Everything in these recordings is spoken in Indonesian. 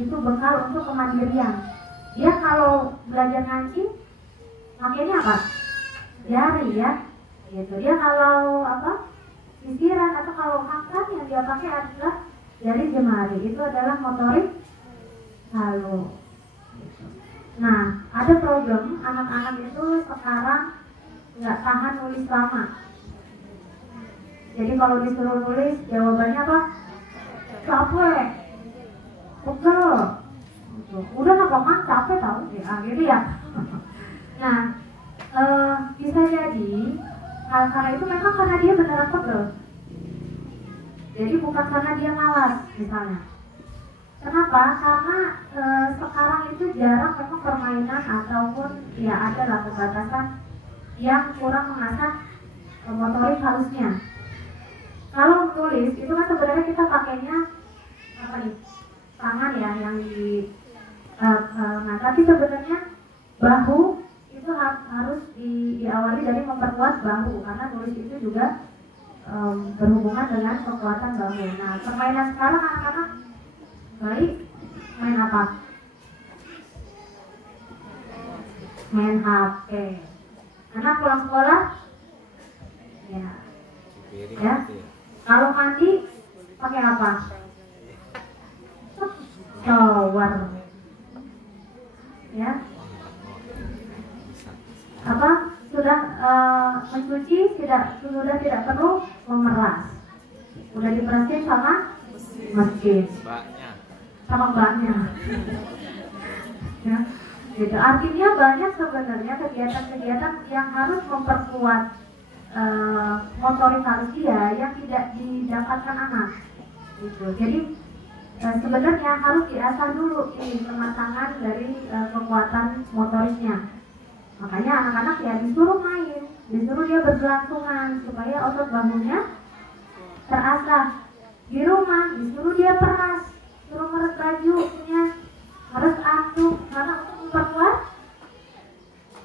itu bekal untuk kemandirian. Dia kalau belajar ngaji, makanya apa? Jari ya, gitu. Dia kalau sisiran atau kalau makan yang dia pakai adalah jari jemari. Itu adalah motorik halus. Nah, ada problem anak-anak itu sekarang nggak tahan nulis lama. Jadi kalau disuruh nulis, jawabannya apa? Capek, pegel. Udah nggak kan capek tau ya, gitu ya. Nah, bisa jadi hal-hal itu memang karena dia beneran pegel. Jadi bukan karena dia malas misalnya. Kenapa? Karena sekarang itu jarang memang permainan ataupun ya ada lah pembatasan yang kurang mengasah motorik halusnya. Kalau menulis itu kan sebenarnya kita pakainya apa nih? Tangan ya yang di nah, tapi sebenarnya bahu itu harus diawali dari memperkuat bahu karena nulis itu juga berhubungan dengan kekuatan bahu. Nah, permainan sekarang anak-anak baik main apa? Main HP. Anak pulang sekolah ya. Kalau mandi pakai apa? Shower. Ya. Apa? Sudah mencuci sudah tidak perlu memeras. Sudah diperhatiin sama mesin. Sama mbaknya. Ya. Gitu. Artinya banyak sebenarnya kegiatan-kegiatan yang harus memperkuat motorik halus dia yang tidak didapatkan anak. Gitu. Jadi sebenarnya harus diasah dulu ini kematangan dari kekuatan motoriknya. Makanya anak-anak ya disuruh main, disuruh dia bergelantungan supaya otot bahunya terasah. Di rumah disuruh dia peras, suruh meres bajunya, harus asuh karena untuk memperkuat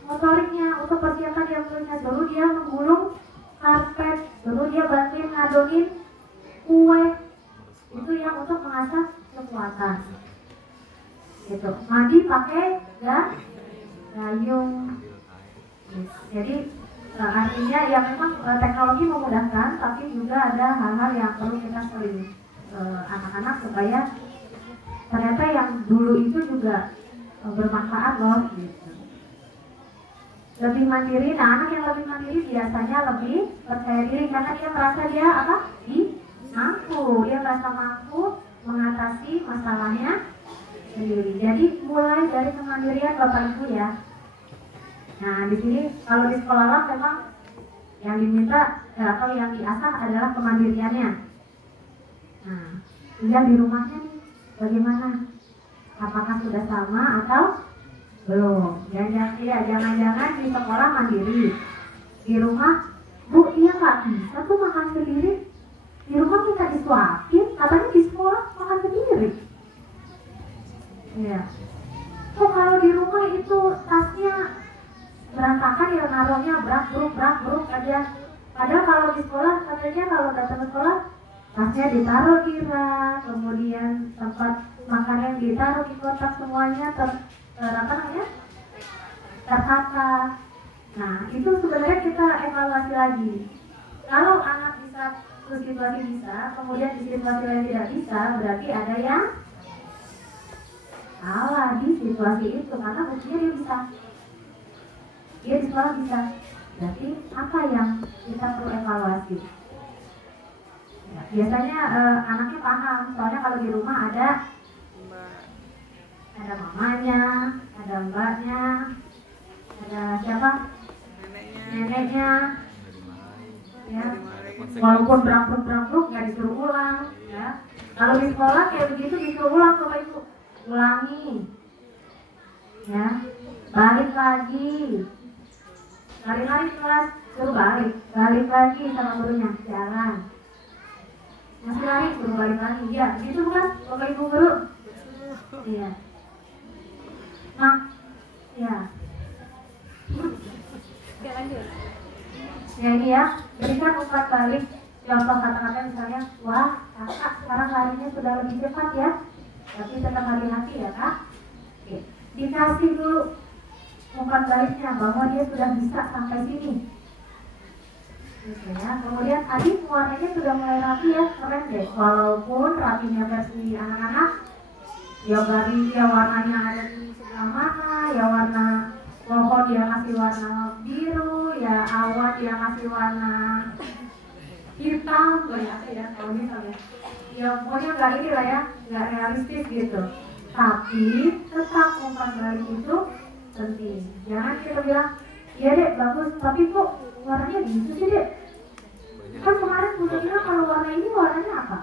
motoriknya, untuk persiapan dia punya, suruh dia menggulung karpet, suruh dia bantuin ngadonin kue, itu yang untuk mengasah kekuatan. Gitu. Mandi pakai gayung. Jadi artinya ya memang teknologi memudahkan, tapi juga ada hal-hal yang perlu kita sering anak-anak supaya ternyata yang dulu itu juga bermanfaat loh. Gitu. Lebih mandiri, nah anak yang lebih mandiri biasanya lebih percaya diri karena dia merasa dia mampu, dia merasa mampu mengatasi masalahnya sendiri. Jadi mulai dari kemandirian Bapak Ibu ya. Nah di sini kalau di sekolah lah memang yang diminta atau yang diasah adalah kemandiriannya. Nah tinggal di rumahnya nih bagaimana? Apakah sudah sama atau belum? Jangan-jangan di sekolah mandiri, di rumah Bu dia nggak bisa tuh makan sendiri. Di rumah kita disuapin, katanya di sekolah makan sendiri. Iya. Kok kalau di rumah itu tasnya berantakan ya, naruhnya brak-bruk aja. Padahal kalau di sekolah katanya kalau datang ke sekolah tasnya ditaruh di rak, kemudian tempat makan yang ditaruh di kotak semuanya tertata. Nah itu sebenarnya kita evaluasi lagi. Kalau anak bisa ke situasi bisa, kemudian di situasi lain tidak bisa, berarti ada yang salah di situasi itu karena buktinya dia bisa. Dia di sekolah bisa. Berarti apa yang kita perlu evaluasi? Ya, biasanya anaknya paham, soalnya kalau di rumah ada mamanya, ada mbaknya, ada siapa? Neneknya. Ya. Walaupun berangkrut nggak disuruh ulang, ya. Kalau di sekolah kayak begitu disuruh ulang Bapak Ibu, ulangi, ya, balik lagi kelas, suruh balik lagi sama gurunya, jalan, masih lari suruh balik lagi, ya, gitu kan Bapak Ibu guru, iya, nah, ya. Ya ini ya, berikan umpan balik. Contoh kata-kata misalnya, wah kakak sekarang larinya sudah lebih cepat ya. Tapi tetap hati-hati ya Kak. Oke. Dikasih dulu umpan baliknya bahwa dia sudah bisa sampai sini. Gitu ya. Kemudian tadi warnanya sudah mulai rapi ya, keren deh. Walaupun rapinya versi anak-anak, ya dari ya warnanya ada di sebelah mana, ya warna pohon dia kasih warna biru, ya awan dia kasih warna hitam, kayak apa ya kalau hitam ya. Ya pokoknya nggak ini lah ya, nggak realistis gitu. Tapi tetap umpan balik itu penting. Jangan kita bilang, iya dek bagus, tapi kok warnanya gitu sih dek? Kan kemarin Bunda bilang kalau warna ini warnanya apa?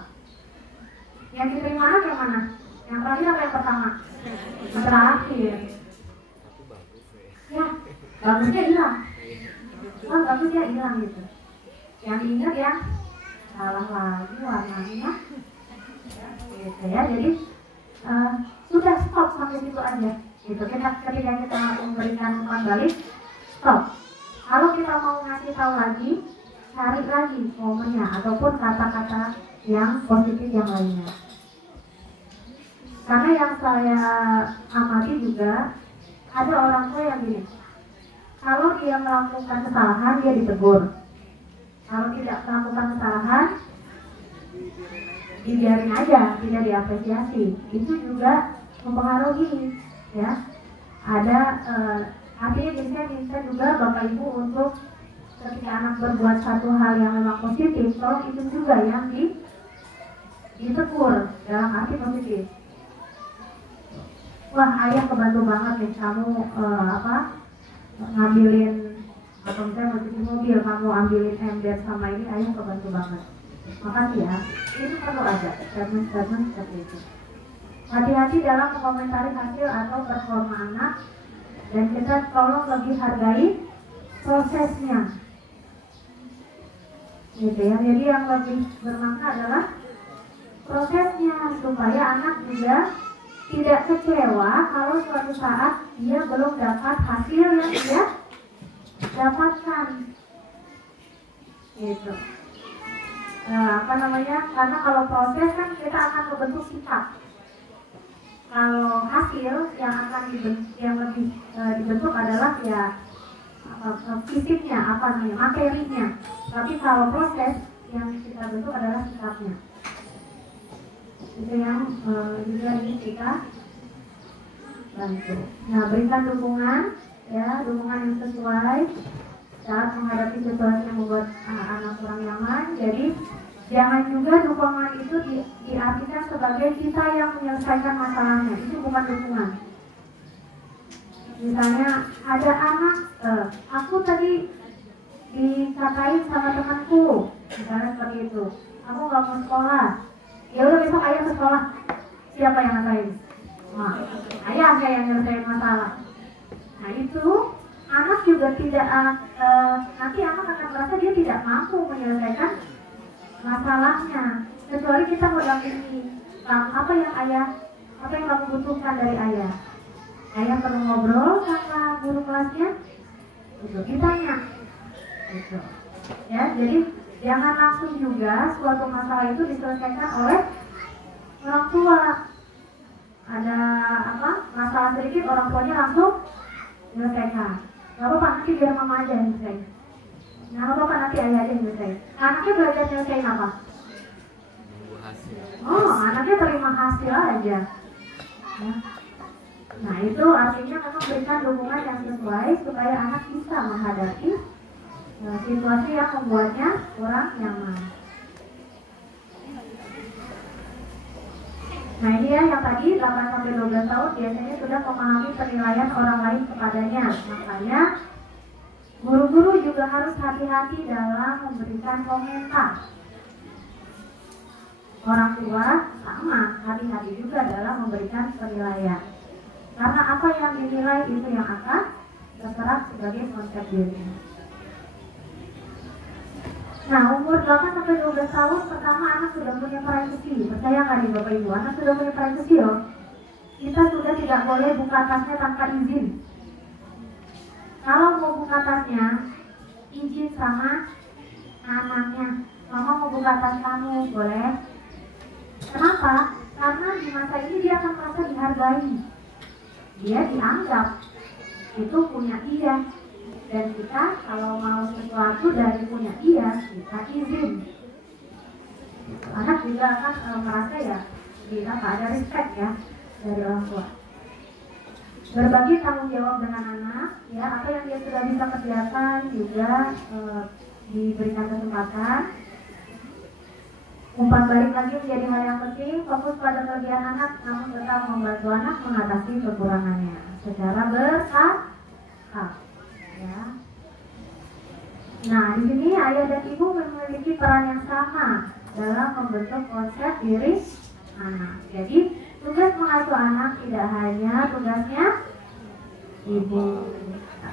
Yang diterima anak yang mana? Yang terakhir apa yang pertama? Yang terakhir. Ya, bagusnya hilang. Oh, bagusnya hilang gitu. Yang diingat ya, salah lagi warnanya. Gitu ya, jadi sudah stop sampai situ aja. Gitu. Ketika kita memberikan umpan balik, stop. Kalau kita mau ngasih tahu lagi, cari lagi momennya ataupun kata-kata yang positif yang lainnya. Karena yang saya amati juga ada orang tua yang gini, kalau dia melakukan kesalahan dia ditegur, kalau tidak melakukan kesalahan dibiarin aja, tidak diapresiasi. Itu juga mempengaruhi ya. Ada artinya biasanya kita juga Bapak Ibu untuk ketika anak berbuat satu hal yang memang positif, tolong itu juga yang ditegur dalam arti positif. Wah, ayah kebantu banget nih kamu ngambilin atau misalnya mau cuci mobil, kamu ambilin ember sama ini, ayah kebantu banget. Makasih ya. Itu perlu ada statement seperti itu. Hati-hati dalam mengomentari hasil atau performa anak, dan kita tolong lebih hargai prosesnya. Gitu ya. Jadi yang lebih bermakna adalah prosesnya, supaya anak juga tidak kecewa kalau suatu saat dia belum dapat hasil yang dia dapatkan. Gitu. Karena kalau proses kan kita akan membentuk sikap. Kalau hasil yang akan lebih dibentuk adalah ya fisiknya, materinya. Tapi kalau proses yang kita bentuk adalah sikapnya. Itu yang juga ini kita bantu. Nah, berikan dukungan yang sesuai saat menghadapi situasi yang membuat anak kurang nyaman. Jadi jangan juga dukungan itu diartikan sebagai kita yang menyelesaikan masalahnya. Itu bukan dukungan. Misalnya ada anak, aku tadi dikatain sama temanku, misalnya seperti itu. Aku nggak mau sekolah. Ya udah besok ayah ke sekolah. Siapa yang ngatain? Nah, ayah yang menyelesaikan masalah. Nah itu anak juga tidak nanti anak akan merasa dia tidak mampu menyelesaikan masalahnya, kecuali kita mendampingi apa yang kamu butuhkan dari ayah. Ayah perlu ngobrol sama guru kelasnya, itu ditanya, gitu. Ya, jadi jangan langsung juga suatu masalah itu diselesaikan oleh orang tua. Ada masalah sedikit orang tuanya langsung menyelesaikan. Gak apa-apa, nanti biar mama aja yang nyelesain. Nah, gak apa-apa, nanti ayah aja yang nyelesain. Anaknya belajar nyelesain apa? Oh, anaknya terima hasil aja. Ya. Nah, itu artinya memang berikan dukungan yang sesuai supaya anak bisa menghadapi situasi yang membuatnya kurang nyaman. Nah, ini ya yang tadi 8-12 tahun biasanya sudah memahami penilaian orang lain kepadanya. Makanya guru-guru juga harus hati-hati dalam memberikan komentar. Orang tua sama hati-hati juga dalam memberikan penilaian. Karena apa yang dinilai itu yang akan terserap sebagai konsep dirinya. Nah, umur 8-12 tahun pertama anak sudah punya privacy. Percaya nggak nih Bapak Ibu? Anak sudah punya privacy loh. Kita sudah tidak boleh buka tasnya tanpa izin. Kalau mau buka tasnya, izin sama anaknya. Mama mau buka tas kamu, boleh? Kenapa? karena di masa ini dia akan merasa dihargai, dia dianggap itu punya dia, dan kita kalau mau sesuatu dari punya dia kita izin. Anak juga akan merasa ya ada respect ya dari orang tua. Berbagi tanggung jawab dengan anak, ya apa yang dia sudah bisa kerjakan juga diberikan kesempatan. Umpan balik lagi menjadi hal yang penting, fokus pada kelebihan anak, namun tetap membantu anak mengatasi kekurangannya secara bertahap. Ya. Nah, di sini ayah dan ibu memiliki peran yang sama dalam membentuk konsep diri anak. Jadi tugas mengasuh anak tidak hanya tugasnya ibu.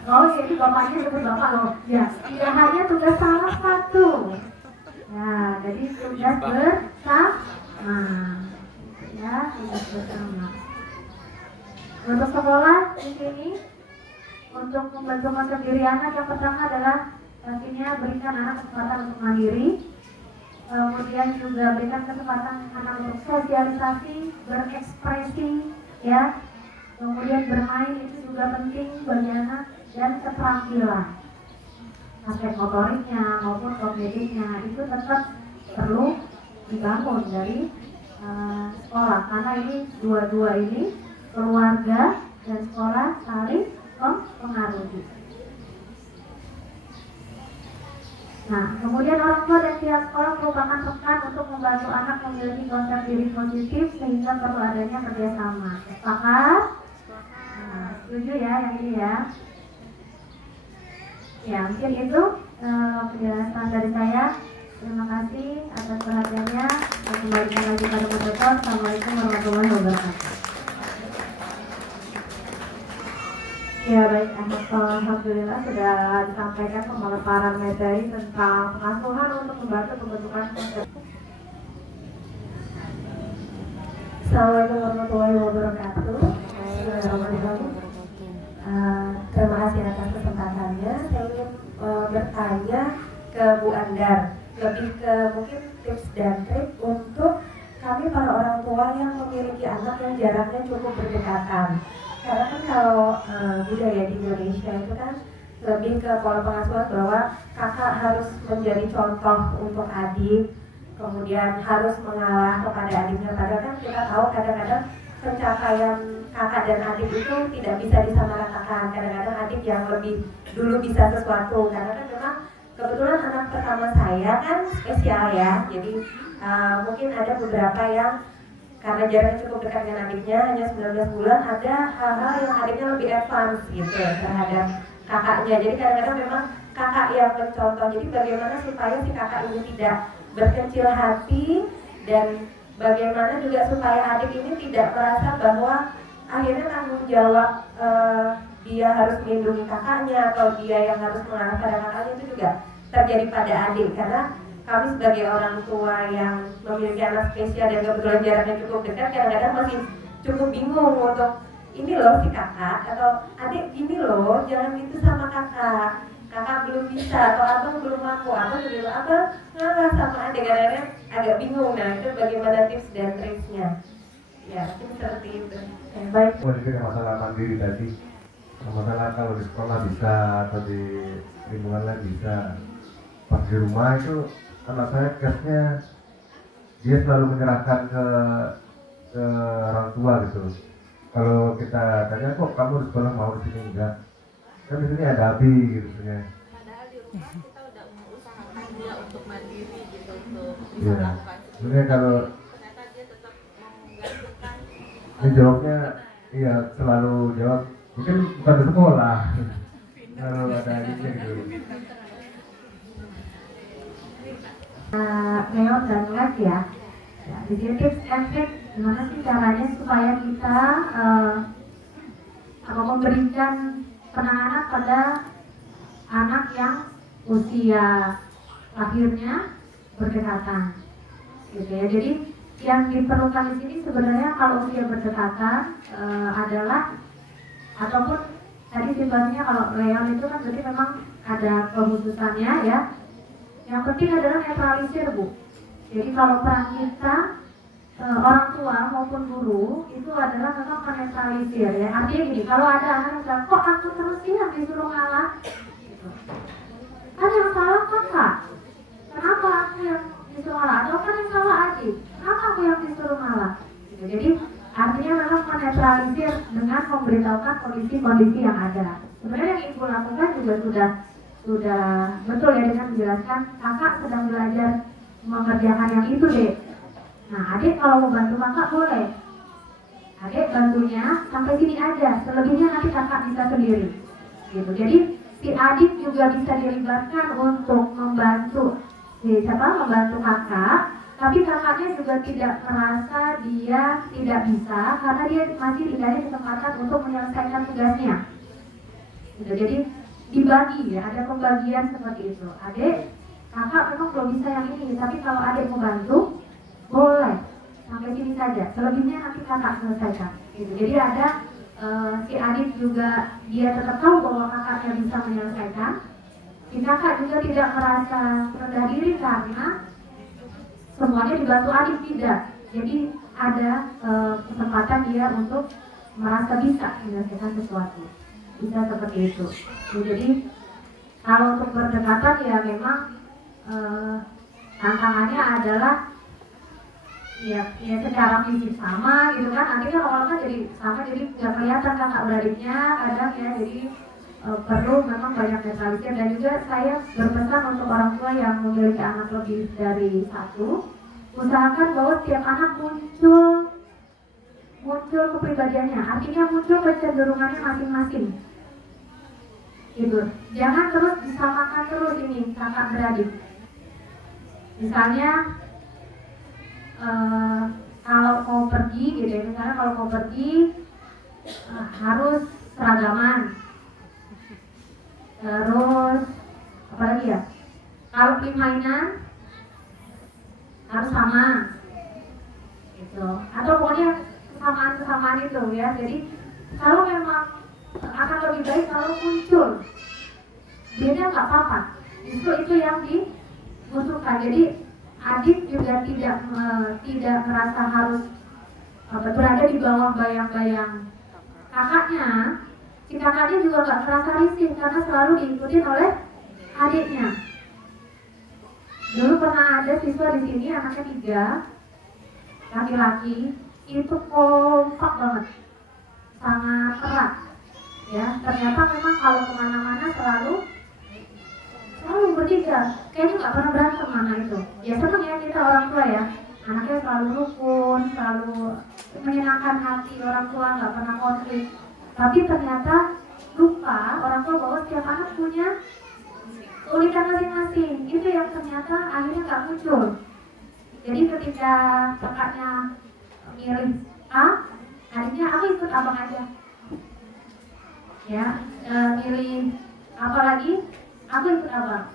Oh, jadi bapaknya sebut bapak loh. Ya, tidak hanya tugas salah satu. Ya, jadi tugas bersama. Ya, tugas bersama. Untuk sekolah di sini, untuk membentuk konsep diri anak yang pertama adalah pastinya berikan anak kesempatan untuk mandiri. Kemudian juga berikan kesempatan anak untuk sosialisasi, berekspresi, ya. Kemudian bermain itu juga penting bagi anak, dan keterampilan aspek motoriknya maupun kognitifnya itu tetap perlu dibangun dari sekolah, karena ini dua-dua ini keluarga dan sekolah saling mempengaruhi. Nah, kemudian orang tua dan pihak sekolah merupakan pekan untuk membantu anak memiliki konsep diri positif sehingga perlu adanya kerjasama. Sepakat? Nah, setuju ya yang ini ya? Ya, mungkin itu penjelasan dari saya. Terima kasih atas perhatiannya. Saya kembalikan lagi pada moderator. Assalamualaikum warahmatullahi wabarakatuh. Ya baik, alhamdulillah sudah disampaikan pemaparan materi tentang pengasuhan untuk membantu pembentukan konsep. Assalamualaikum warahmatullahi wabarakatuh. Terima kasih atas kesempatannya. Saya ingin bertanya ke Bu Andar, lebih ke mungkin tips dan trik untuk kami para orang tua yang memiliki anak yang jaraknya cukup berdekatan. Karena kan kalau budaya di Indonesia itu kan lebih ke pola pengasuhan bahwa kakak harus menjadi contoh untuk adik, kemudian harus mengalah kepada adiknya. Padahal kan kita tahu kadang-kadang pencapaian kakak dan adik itu tidak bisa disamaratakan. Kadang-kadang adik yang lebih dulu bisa sesuatu, karena kan memang kebetulan anak pertama saya kan spesial ya. Jadi mungkin ada beberapa yang karena jaraknya cukup dekat dengan adiknya, hanya 19 bulan, ada hal-hal yang adiknya lebih advance gitu terhadap kakaknya. Jadi kadang-kadang memang kakak yang mencontoh. Jadi bagaimana supaya si kakak ini tidak berkecil hati, dan bagaimana juga supaya adik ini tidak merasa bahwa akhirnya tanggung jawab dia harus melindungi kakaknya atau dia yang harus mengarah pada kakaknya itu juga terjadi pada adik. Karena kami sebagai orang tua yang memiliki anak spesial dan kebetulan jaraknya cukup dekat, kadang-kadang masih cukup bingung untuk ini loh si kakak atau adik gini loh, jangan gitu sama kakak, kakak belum bisa atau abang belum mampu, abang gitu, abang ngalah sama adik, kadang-kadang agak bingung. Nah itu bagaimana tips dan triksnya? Ya mungkin seperti itu. Baik. Masalah mandiri tadi, masalah kalau di sekolah bisa atau di lingkungan lain bisa, pas di rumah itu anak saya kesnya dia selalu menyerahkan ke orang tua gitu. Kalau kita tanya kok kamu di sekolah mau di sini enggak, kan di sini ada abi gitu sebenarnya. Padahal di rumah kita udah mengusahakan dia untuk mandiri gitu, untuk bisa Ya. melakukan Sebenarnya kalau ternyata dia tetap menggantungkan. ini jawabnya iya selalu jawab mungkin bukan di sekolah kalau ada adiknya gitu. Neon dan Les ya. Di sini tips and trick gimana sih caranya supaya kita memberikan penanganan pada anak yang usia lahirnya berdekatan, gitu ya. Jadi yang diperlukan di sini sebenarnya kalau usia berdekatan adalah ataupun tadi sifatnya kalau Leon itu kan berarti memang ada kekhususannya ya. Yang penting adalah netralisir Bu. Jadi kalau peran kita orang tua maupun guru itu adalah memang menetralisir ya. Artinya gini, kalau ada anak yang bilang, kok aku terus sih yang disuruh ngalah? Gitu. Kan yang salah kakak. Kenapa aku yang disuruh ngalah? Atau kan yang salah adik? Kenapa aku yang disuruh ngalah? Gitu. Jadi artinya memang menetralisir dengan memberitahukan kondisi-kondisi yang ada. Sebenarnya yang ibu lakukan juga sudah betul ya, dengan menjelaskan kakak sedang belajar mengerjakan yang itu deh. Nah, adik kalau mau bantu kakak boleh. Adik bantunya sampai sini aja, selebihnya nanti kakak bisa sendiri. Gitu. Jadi si adik juga bisa dilibatkan untuk membantu membantu kakak, tapi kakaknya juga tidak merasa dia tidak bisa karena dia masih dikasih kesempatan untuk menyelesaikan tugasnya. Gitu. Jadi dibagi ya, ada pembagian seperti itu. Adik, kakak memang belum bisa yang ini, tapi kalau adik mau bantu, boleh sampai sini saja, selebihnya nanti kakak selesaikan. Gitu. Jadi ada si adik juga dia tetap tahu bahwa kakaknya bisa menyelesaikan. Si kakak juga tidak merasa rendah diri karena semuanya dibantu adik, tidak. Jadi ada kesempatan dia untuk merasa bisa menyelesaikan sesuatu. Bisa seperti itu. Jadi kalau untuk berdekatan ya memang tantangannya adalah ya secara fisik sama gitu kan. Nanti kan orang kan jadi sama, jadi nggak kelihatan kakak beradiknya kadang ya. Jadi perlu memang banyak netralisir. Dan juga saya berpesan untuk orang tua yang memiliki anak lebih dari satu, usahakan bahwa setiap anak muncul kepribadiannya, artinya muncul kecenderungannya masing-masing. Gitu. Jangan terus disamakan terus ini kakak beradik. Misalnya kalau mau pergi gitu ya, misalnya kalau mau pergi harus seragaman. Terus apa lagi ya? Kalau beli mainan harus sama. Gitu. Atau pokoknya kesamaan itu ya. Jadi kalau memang akan lebih baik kalau muncul, beda nggak apa-apa. Itu yang dibutuhkan. Jadi adik juga tidak merasa harus berada di bawah bayang-bayang kakaknya. Si kakaknya juga nggak merasa risih karena selalu diikuti oleh adiknya. Dulu pernah ada siswa di sini, anaknya 3, laki-laki, itu kompak banget, sangat erat. Ya, ternyata memang kalau kemana-mana selalu bertiga, kayaknya nggak pernah berantem mana itu. Ya seneng ya kita orang tua ya, anaknya selalu rukun, selalu menyenangkan hati orang tua, nggak pernah konflik. Tapi ternyata lupa orang tua bahwa setiap anak punya keunikan masing-masing. Itu yang ternyata akhirnya nggak muncul. Jadi ketika kakaknya milih A, akhirnya aku ikut abang aja. Ya, milih apa lagi? Aku ikut abang.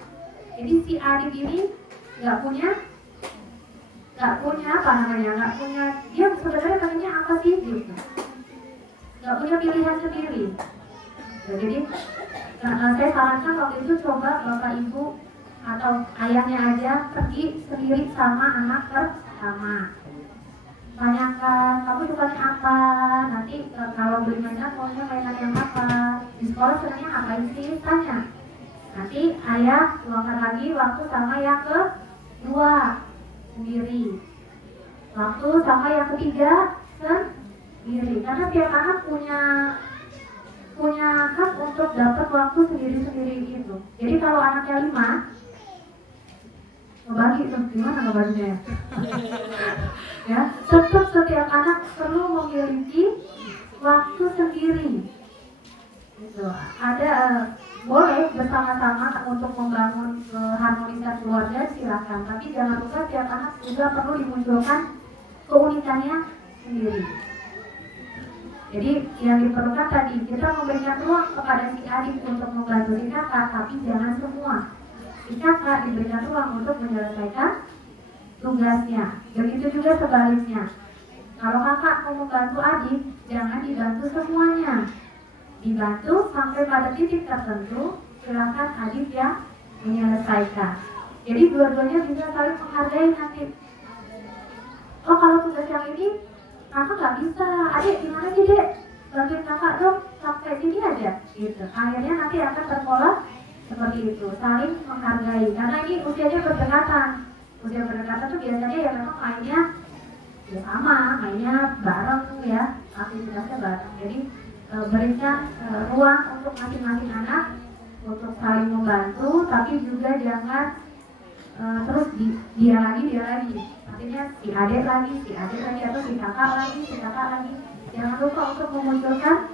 Jadi si adik ini nggak punya apa namanya, nggak punya, dia sebenarnya pengennya apa sih gitu, nggak punya pilihan sendiri. Jadi saya sarankan waktu itu coba bapak ibu atau ayahnya aja pergi sendiri sama anak pertama. Tanyakan, kamu sukanya apa? Nanti kalau beli mainan maunya mainan yang apa? Di sekolah senangnya ngapain sih? Tanya. Nanti ayah luangkan lagi waktu sama yang kedua sendiri, waktu sama yang ketiga sendiri. Karena tiap anak punya hak untuk dapat waktu sendiri-sendiri gitu. Jadi kalau anaknya 5, ngebagi tuh gimana ngebaginya ya? Ya, tetap setiap anak perlu memiliki waktu sendiri. Gitu. Ada boleh bersama-sama untuk membangun harmonisasi keluarga, silakan. Tapi jangan lupa tiap anak juga perlu dimunculkan keunikannya sendiri. Jadi yang diperlukan tadi, kita memberikan ruang kepada si adik untuk membantu si kakak, tapi jangan semua. Si kakak diberikan ruang untuk menyelesaikan tugasnya. Begitu juga sebaliknya. Kalau kakak mau membantu adik, jangan dibantu semuanya. Dibantu sampai pada titik tertentu, silakan adik yang menyelesaikan. Jadi dua-duanya bisa saling menghargai nanti. oh kalau tugas yang ini kakak nggak bisa, adik gimana sih dek, bantuin kakak dong sampai sini aja gitu. Akhirnya nanti akan terpola seperti itu, saling menghargai karena ini usianya berdekatan. Usia berdekatan tuh biasanya ya memang mainnya ya sama, mainnya bareng ya, aktivitasnya bareng. Jadi berikan ruang untuk masing-masing anak untuk saling membantu, tapi juga jangan terus dia lagi, artinya si adik lagi atau si kakak lagi. Jangan lupa untuk memunculkan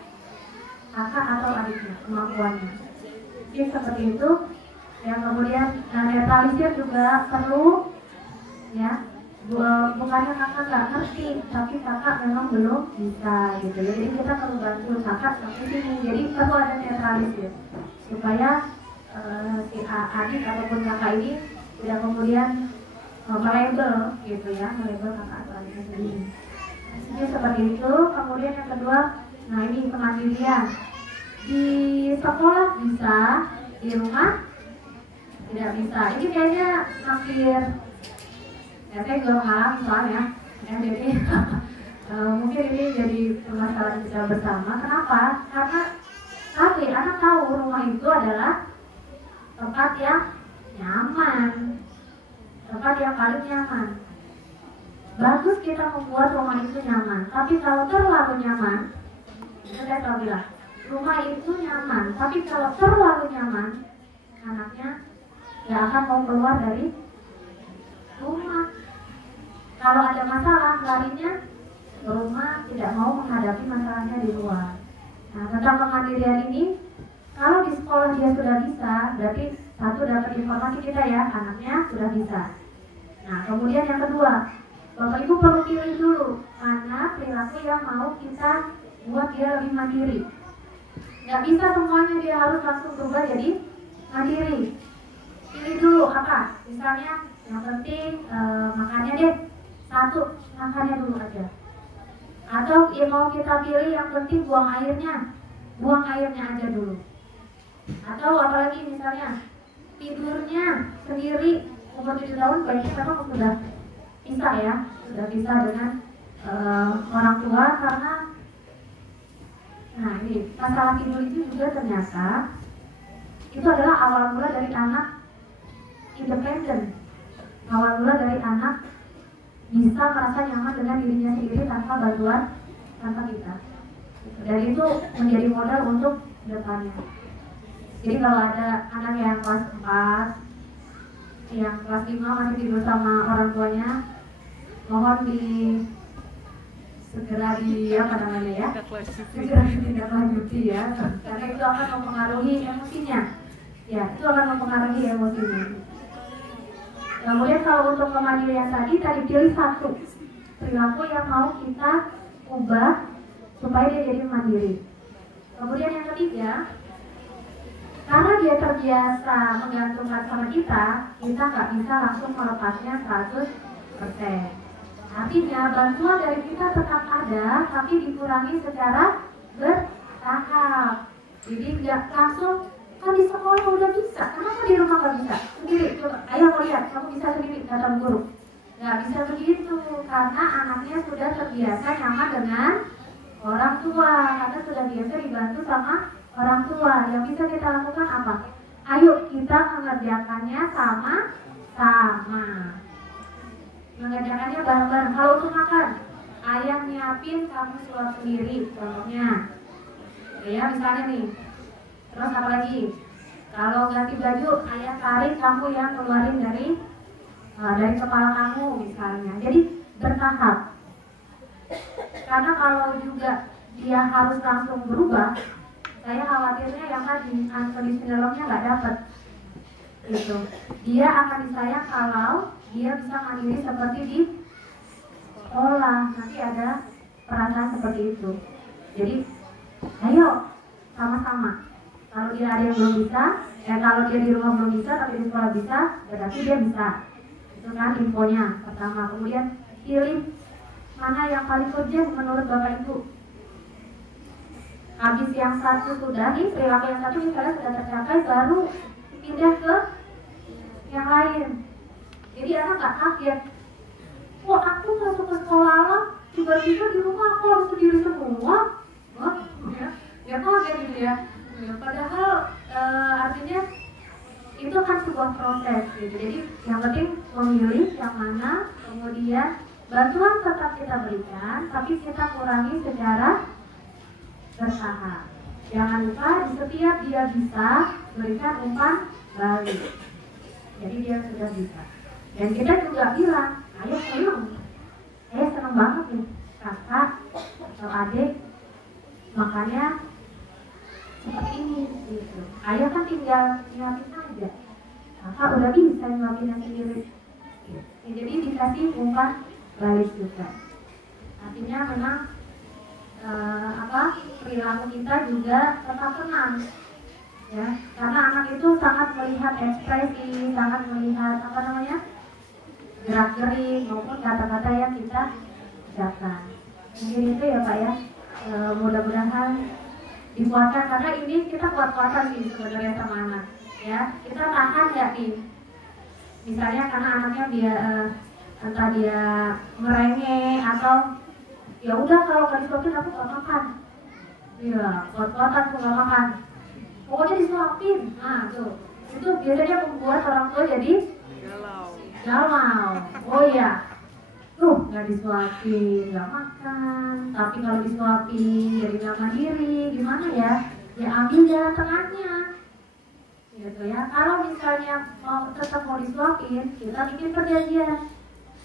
kakak atau adiknya, kemampuannya. Jadi seperti itu. Yang kemudian netralisir juga perlu ya, bukannya kakak nggak ngerti, tapi kakak memang belum bisa gitu. Jadi kita perlu bantu kakak sampai sini. Jadi perlu ada netralisir supaya si adik ataupun kakak ini tidak kemudian melabel gitu ya, melabel kakak atau adiknya sendiri. Jadi seperti itu. Kemudian yang kedua, nah ini kemandirian. Di sekolah bisa, di rumah tidak bisa. Ini kayaknya hampir ya, saya juga mengalami soalnya ya, jadi mungkin ini jadi permasalahan kita bersama. Kenapa? Karena tapi anak tahu rumah itu adalah tempat yang nyaman, tempat yang paling nyaman. Bagus kita membuat rumah itu nyaman, tapi kalau terlalu nyaman, itu saya selalu bilang, rumah itu nyaman, tapi kalau terlalu nyaman, anaknya nggak akan mau keluar dari rumah. Kalau ada masalah, larinya ke rumah, tidak mau menghadapi masalahnya di luar. Nah, tentang kemandirian ini, kalau di sekolah dia sudah bisa, berarti satu dapat informasi kita ya, anaknya sudah bisa. Nah, kemudian yang kedua, Bapak Ibu perlu pilih dulu mana perilaku yang mau kita buat dia lebih mandiri. Nggak bisa semuanya dia harus langsung berubah jadi mandiri. Pilih dulu apa? Misalnya yang penting makannya deh satu, makannya dulu aja. Atau ya mau kita pilih yang penting buang airnya aja dulu. Atau apalagi misalnya tidurnya sendiri umur 7 tahun baiknya memang sudah bisa ya, sudah bisa dengan orang tua karena nah ini masalah tidur itu juga ternyata itu adalah awal mula dari anak independen, awal mula dari anak bisa merasa nyaman dengan dirinya sendiri tanpa bantuan, tanpa kita. Dan itu menjadi modal untuk depannya. Jadi kalau ada anak yang kelas 4, yang kelas 5 masih tidur sama orang tuanya, mohon segera ditindaklanjuti ya, karena itu akan mempengaruhi emosinya. Ya, itu akan mempengaruhi emosinya. Kemudian kalau untuk kemandirian tadi pilih satu perilaku yang mau kita ubah supaya dia jadi mandiri. Kemudian yang ketiga, karena dia terbiasa menggantungkan sama kita nggak bisa langsung melepasnya 100%. Artinya bantuan dari kita tetap ada, tapi dikurangi secara bertahap. Jadi nggak langsung, kan di sekolah udah bisa, kenapa di rumah nggak bisa? Sendiri, coba, ayo mau lihat, kamu bisa sendiri, datang guru. Nggak bisa begitu, karena anaknya sudah terbiasa nyaman dengan orang tua, karena sudah biasa dibantu sama orang tua. Yang bisa kita lakukan apa? Ayo kita mengerjakannya sama-sama, mengerjakannya bareng-bareng. Kalau untuk makan, ayah nyiapin, kamu suap sendiri, contohnya ya, misalnya nih. Terus apa lagi? Kalau ganti baju, ayah tarik, kamu yang keluarin dari kepala kamu misalnya. Jadi bertahap. Karena kalau juga dia harus langsung berubah, saya khawatirnya yang tadi unconditionalnya nggak dapat. Gitu. Dia akan disayang kalau dia bisa mandiri seperti di sekolah. Nanti ada perasaan seperti itu. Jadi, ayo sama-sama. Kalau dia ada yang belum bisa, kalau dia di rumah belum bisa, tapi di sekolah bisa, berarti dia bisa. Itu kan infonya pertama. Kemudian pilih mana yang paling urgent menurut Bapak Ibu. Habis yang satu sudah, perilaku yang satu misalnya sudah tercapai, baru pindah ke yang lain. Jadi anak nggak kaget. kok aku masuk ke sekolah alam tiba-tiba di rumah aku harus sendiri semua. Wah, ya kaget gitu ya. Padahal artinya itu kan sebuah proses gitu. Jadi yang penting memilih yang mana, kemudian bantuan tetap kita berikan, tapi kita kurangi secara bertahap. Jangan lupa di setiap dia bisa berikan umpan balik. Jadi dia sudah bisa. Dan kita juga bilang, ayo senang banget nih kakak atau adik makanya seperti ini gitu. Ayah kan tinggal nyuapin aja, kakak udah bisa nyuapin sendiri. Jadi dikasih umpan balik juga. Artinya memang perilaku kita juga tetap tenang, ya. Karena anak itu sangat melihat ekspresi, sangat melihat gerak-gerik maupun kata-kata yang kita ucapkan. Mungkin itu ya Pak ya. Mudah-mudahan dikuatkan karena ini kita kuat-kuatan sih sebenarnya sama anak, ya. Kita tahan nggak nih? Misalnya karena anaknya dia entah dia merengek atau ya udah kalau nggak disuapin aku nggak makan, iya kuat-kuatan aku nggak makan, pokoknya disuapin. Nah tuh itu biasanya membuat orang tua jadi galau. Oh iya, tuh nggak disuapin nggak makan, tapi kalau disuapin jadi nggak mandiri, gimana ya? Ya ambil jalan tengahnya, gitu ya. Kalau misalnya tetap mau disuapin, kita bikin perjanjian,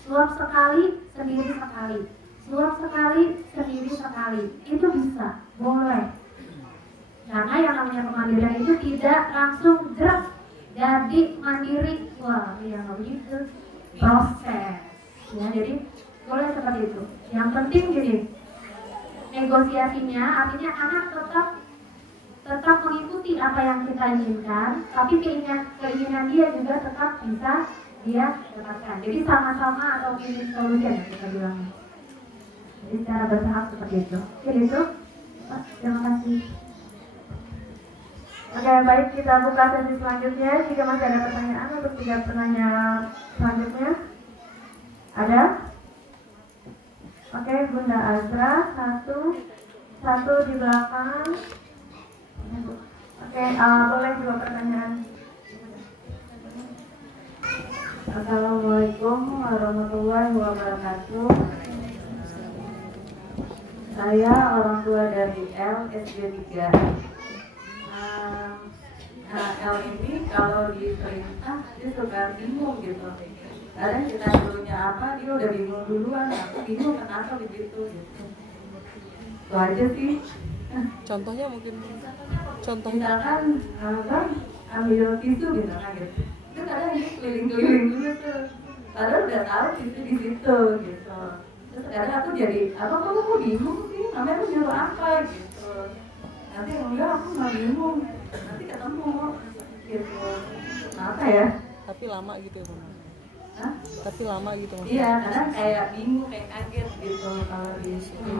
suap sekali sendiri sekali, suap sekali sendiri sekali, itu bisa, boleh. Karena yang namanya kemandirian itu tidak langsung gerak jadi mandiri. Wah, ya nggak begitu, proses. Ya, jadi boleh seperti itu. Yang penting gini, negosiasinya artinya anak tetap mengikuti apa yang kita inginkan, tapi keinginan dia juga tetap bisa dia dapatkan. Jadi sama-sama atau win-win solution yang kita bilang. Jadi secara bertahap seperti itu. Jadi itu, terima kasih. Oke, baik, kita buka sesi selanjutnya. Jika masih ada pertanyaan untuk 3 penanya selanjutnya. Ada? Oke, Bunda Azra, satu di belakang. Oke, boleh 2 pertanyaan. Assalamualaikum warahmatullahi wabarakatuh. Saya orang tua dari L, SD 3. L ini kalau diperintah dia suka bingung gitu. Kadang kita dulunya apa, dia udah bingung duluan. Aku bingung kenapa begitu gitu. Itu aja sih. Contohnya mungkin Misalkan ambil tisu misalkan gitu. Itu kadang dia keliling-keliling dulu tuh. Padahal udah tahu tisu di situ gitu. Terus kadang aku jadi, apa kamu kok bingung sih? Namanya aku nyuruh apa gitu. Nanti enggak, aku nggak bingung. Nanti ketemu gitu. Kenapa ya? tapi lama gitu ya, Bang. Hah? Tapi lama gitu maksudnya. Iya, kadang kayak bingung, kayak kaget gitu kalau di situ.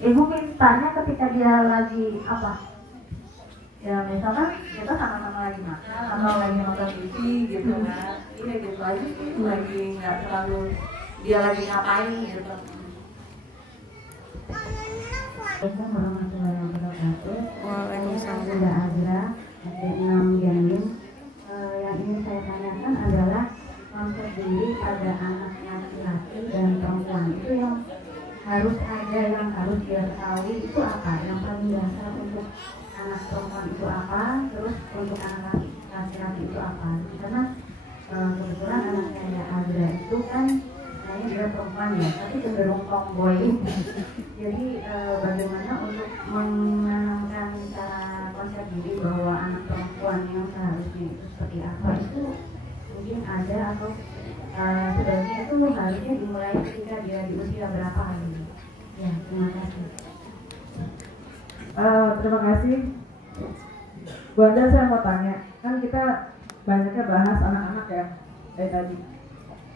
Ibu mintanya ketika dia lagi apa? Ya misalkan kita sama-sama lagi makan Atau lagi nonton TV gitu kan. Iya gitu aja sih, lagi nggak terlalu dia lagi ngapain gitu. Assalamualaikum warahmatullahi wabarakatuh. Waalaikumsalam. Saya Bunda Azra, SD 6 Gendim. Yang ingin saya tanyakan adalah konsep diri pada anak laki-laki dan perempuan itu yang harus ada, yang harus dia ketahui itu apa? Yang paling dasar untuk anak perempuan itu apa? Terus untuk anak laki-laki itu apa? Karena kebetulan anak saya Azra itu kan saya juga perempuan ya, tapi cenderung tomboy. Jadi bagaimana untuk menanamkan cara konsep diri bahwa anak perempuan yang seharusnya itu seperti apa itu mungkin ada atau sebenarnya itu harusnya dimulai ketika dia di usia berapa kali? Ya, terima kasih. Terima kasih. Bu Anda, saya mau tanya, kan kita banyaknya bahas anak-anak ya dari tadi.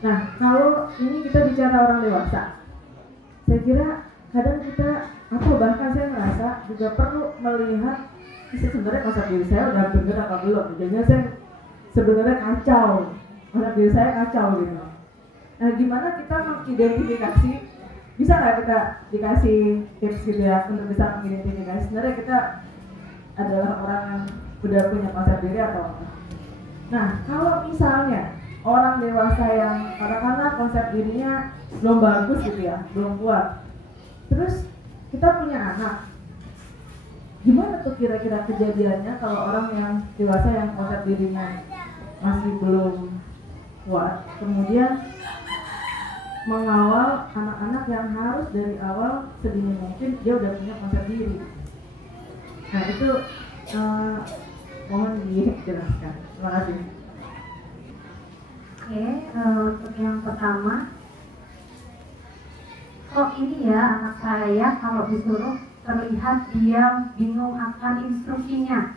Nah, kalau ini kita bicara orang dewasa, saya kira kadang kita atau bahkan saya merasa juga perlu melihat sebenarnya konsep diri saya udah benar apa belum. Jadinya saya sebenarnya kacau, konsep diri saya kacau gitu. Nah, gimana kita mengidentifikasi, bisa nggak kita dikasih tips gitu ya untuk bisa mengidentifikasi sebenarnya kita adalah orang yang sudah punya konsep diri atau apa? Nah, kalau misalnya orang dewasa yang katakanlah konsep dirinya belum bagus gitu ya, belum kuat, terus kita punya anak, gimana tuh kira-kira kejadiannya kalau orang yang dewasa yang konsep dirinya masih belum kuat, kemudian mengawal anak-anak yang harus dari awal sedini mungkin dia udah punya konsep diri. Nah itu mohon dijelaskan. Terima kasih. Oke, untuk yang pertama, kok ini ya anak saya kalau disuruh terlihat dia bingung akan instruksinya.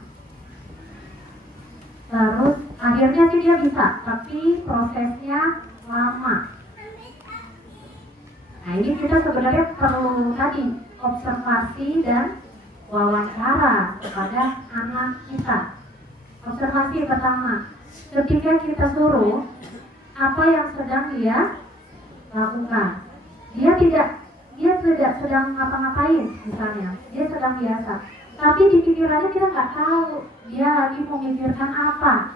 Terus akhirnya sih dia bisa, tapi prosesnya lama. Nah ini kita sebenarnya perlu tadi observasi dan wawancara kepada anak kita. Observasi pertama, ketika kita suruh apa yang sedang dia lakukan, dia tidak sedang ngapa-ngapain misalnya, dia sedang biasa, tapi di pikirannya kita nggak tahu dia lagi memikirkan apa.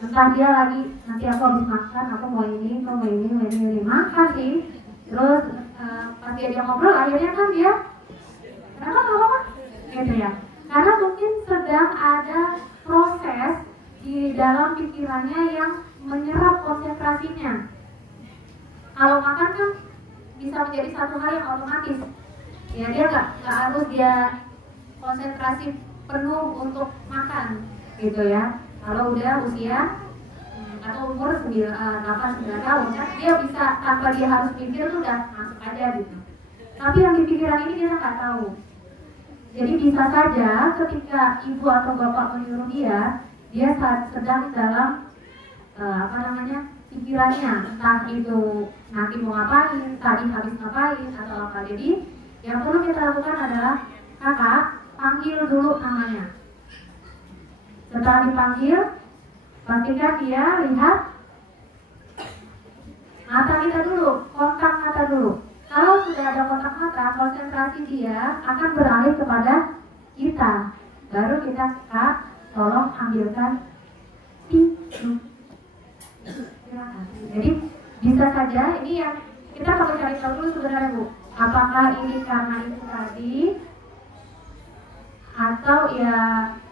Entah dia lagi nanti aku habis makan, aku mau ini makan sih. Terus pas dia ngobrol akhirnya kan dia kenapa gitu ya, karena mungkin sedang ada proses di dalam pikirannya yang menyerap konsentrasinya. Kalau makan kan bisa menjadi satu hal yang otomatis ya, dia nggak harus dia konsentrasi penuh untuk makan gitu ya. Kalau udah usia atau umur 8-9 tahun kan dia bisa tanpa dia harus pikir tuh udah masuk aja gitu. Tapi yang di pikiran ini kita nggak tahu. Jadi bisa saja ketika ibu atau bapak menyuruh dia sedang dalam pikirannya, entah itu nanti mau ngapain, tadi habis ngapain atau apa. Jadi yang perlu kita lakukan adalah kakak panggil dulu namanya. Setelah dipanggil, pastikan dia lihat mata kita dulu, kontak mata dulu. Kalau sudah ada kontak mata, konsentrasi dia akan beralih kepada kita. Baru kita kak, tolong ambilkan tisu. Jadi bisa saja ini yang kita perlu cari tahu dulu sebenarnya Bu, apakah ini karena itu tadi atau ya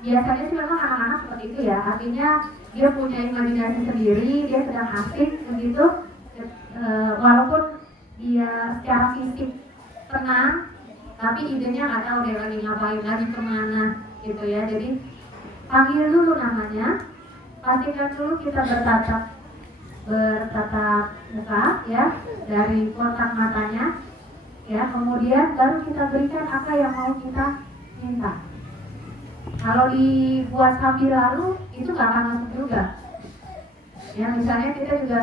biasanya sih memang anak-anak seperti itu ya, artinya dia punya imajinasi sendiri, dia sedang asik begitu, walaupun dia secara fisik tenang, tapi idenya nggak tahu dia lagi ngapain, lagi kemana gitu ya. Jadi panggil dulu namanya, pastikan dulu kita bertatap muka ya, dari kontak matanya ya, kemudian baru kita berikan apa yang mau kita minta. Kalau dibuat sambil lalu itu nggak akan masuk juga ya. Misalnya kita juga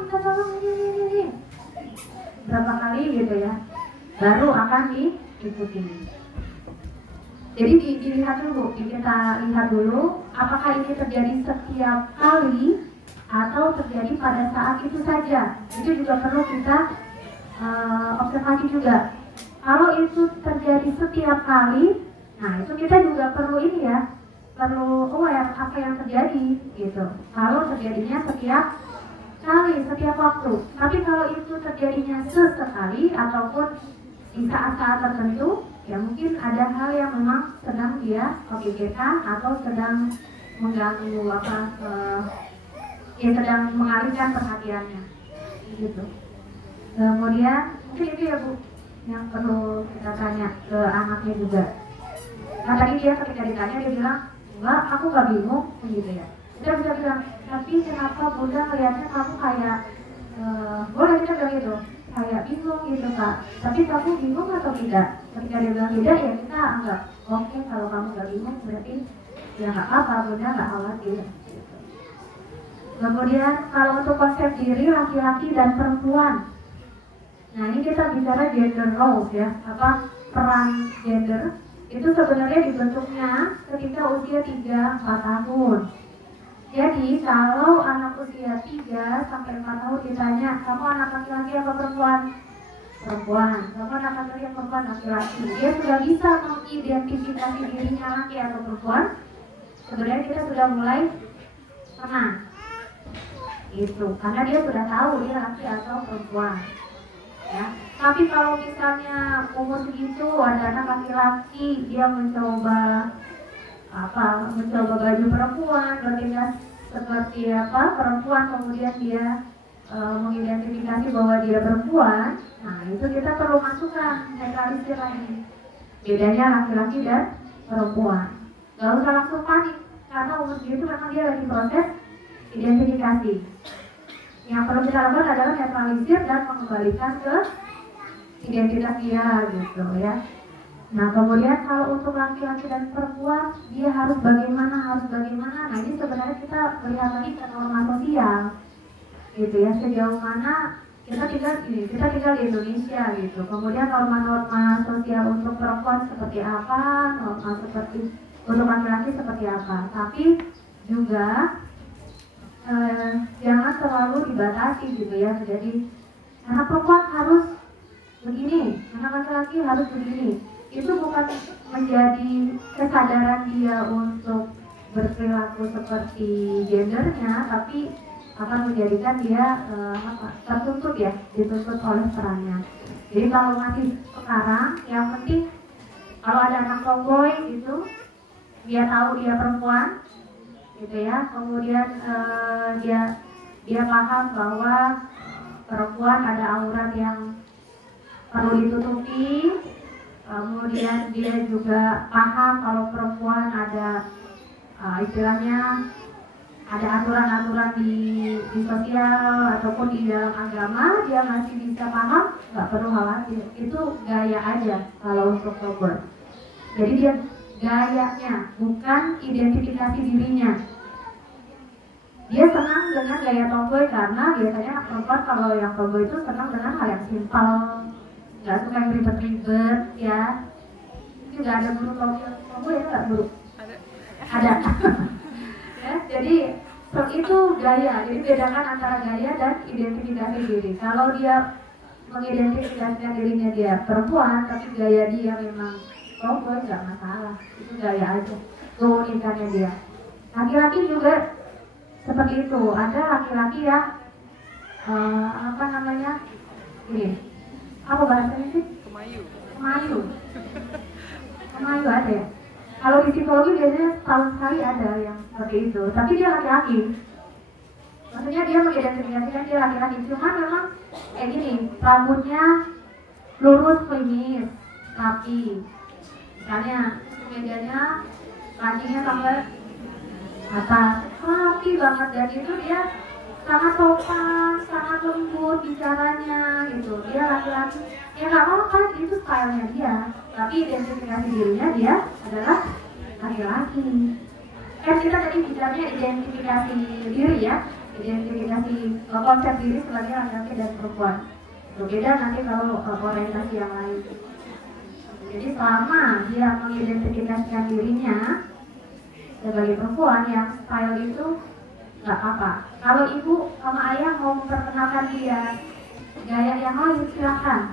minta tolong ini berapa kali gitu ya, baru akan diikuti. Jadi dilihat dulu, kita lihat dulu apakah ini terjadi setiap kali atau terjadi pada saat itu saja. Itu juga perlu kita observasi juga. Kalau itu terjadi setiap kali, nah itu kita juga perlu ini ya, perlu aware apa yang terjadi gitu. Kalau terjadinya setiap kali, setiap waktu. Tapi kalau itu terjadinya sesekali ataupun di saat-saat tertentu, ya mungkin ada hal yang memang sedang dia pikirkan atau sedang mengganggu sedang mengalihkan perhatiannya gitu. Kemudian mungkin itu ya Bu yang perlu kita tanya ke anaknya juga. Nah tadi dia ketika ditanya dia bilang, enggak, aku gak bingung gitu ya. Kita bisa bilang, tapi kenapa Bunda melihatnya kamu kayak boleh kita bilang gitu, kayak bingung gitu Kak, tapi kamu bingung atau tidak? Ketika dia bilang tidak, ya kita anggap oke, kalau kamu gak bingung berarti ya gak apa-apa, Bunda gak khawatir gitu. Kemudian kalau untuk konsep diri laki-laki dan perempuan, nah ini kita bicara gender roles ya, peran gender itu sebenarnya dibentuknya ketika usia 3-4 tahun. Jadi kalau anak usia 3 sampai 4 tahun ditanya, kamu anak laki-laki apa perempuan? Perempuan. Kamu anak laki-laki apa perempuan? Laki-laki. Dia sudah bisa mengidentifikasi dirinya laki atau perempuan. Sebenarnya kita sudah mulai tenang. Itu karena dia sudah tahu dia laki atau perempuan. Ya. Tapi kalau misalnya umur segitu ada anak laki-laki dia mencoba baju perempuan, bertindak seperti perempuan, kemudian dia mengidentifikasi bahwa dia perempuan. Nah itu kita perlu masukkan netralisir lagi bedanya laki-laki dan perempuan. Gak usah langsung panik karena umur segitu memang dia lagi proses identifikasi. Yang perlu kita lakukan adalah netralisir dan mengembalikan ke identitas dia gitu ya. Nah kemudian kalau untuk laki-laki dan perempuan dia harus bagaimana. Nah ini sebenarnya kita melihat lagi ke norma sosial gitu ya, sejauh mana kita tinggal di Indonesia gitu. Kemudian norma-norma sosial untuk perempuan seperti apa, norma seperti untuk laki-laki seperti apa. Tapi juga jangan terlalu dibatasi gitu ya. Jadi anak perempuan harus begini, anak laki-laki harus begini. Itu bukan menjadi kesadaran dia untuk berperilaku seperti gendernya, tapi akan menjadikan dia dituntut oleh perannya. Jadi kalau masih sekarang, yang penting kalau ada anak tomboy itu dia tahu dia perempuan, gitu ya. Kemudian dia paham bahwa perempuan ada aurat yang perlu ditutupi. Kemudian dia juga paham kalau perempuan ada istilahnya ada aturan-aturan di sosial ataupun di dalam agama, dia masih bisa paham, nggak perlu khawatir. Itu gaya aja kalau untuk tomboy. Jadi dia gayanya, bukan identifikasi dirinya. Dia senang dengan gaya tomboy karena biasanya perempuan kalau yang tomboy itu senang dengan hal yang simpel, nggak suka yang ribet-ribet ya. Juga ada guru tomboy ya nggak guru? Ada. Ya, jadi itu gaya. Jadi bedakan antara gaya dan identifikasi diri. Kalau dia mengidentifikasikan dirinya dia perempuan, tapi gaya dia memang tomboy, nggak masalah. Itu gaya aja, keunikannya dia. Laki-laki juga seperti itu. Ada laki-laki yang ini apa bahasanya sih? Kemayu ada ya. Kalau di psikologi biasanya tahun sekali ada yang seperti itu. Tapi dia laki-laki. Maksudnya dia mengidentifikasikan dia laki-laki. Cuma memang kayak gini, rambutnya lurus, klimis, rapi. Misalnya kemejanya kancingnya sampai atas, rapi banget, dan itu dia sangat sopan, sangat lembut bicaranya gitu. Dia laki-laki, ya nggak apa-apa, itu stylenya dia. Tapi identifikasi dirinya dia adalah laki-laki. Kan kita tadi bicaranya identifikasi diri ya, identifikasi konsep diri sebagai laki-laki dan perempuan. Berbeda nanti kalau orientasi yang lain. Jadi selama dia mengidentifikasikan dirinya sebagai perempuan, yang style itu nggak apa. Kalau ibu sama ayah mau memperkenalkan dia gaya yang lain, silahkan.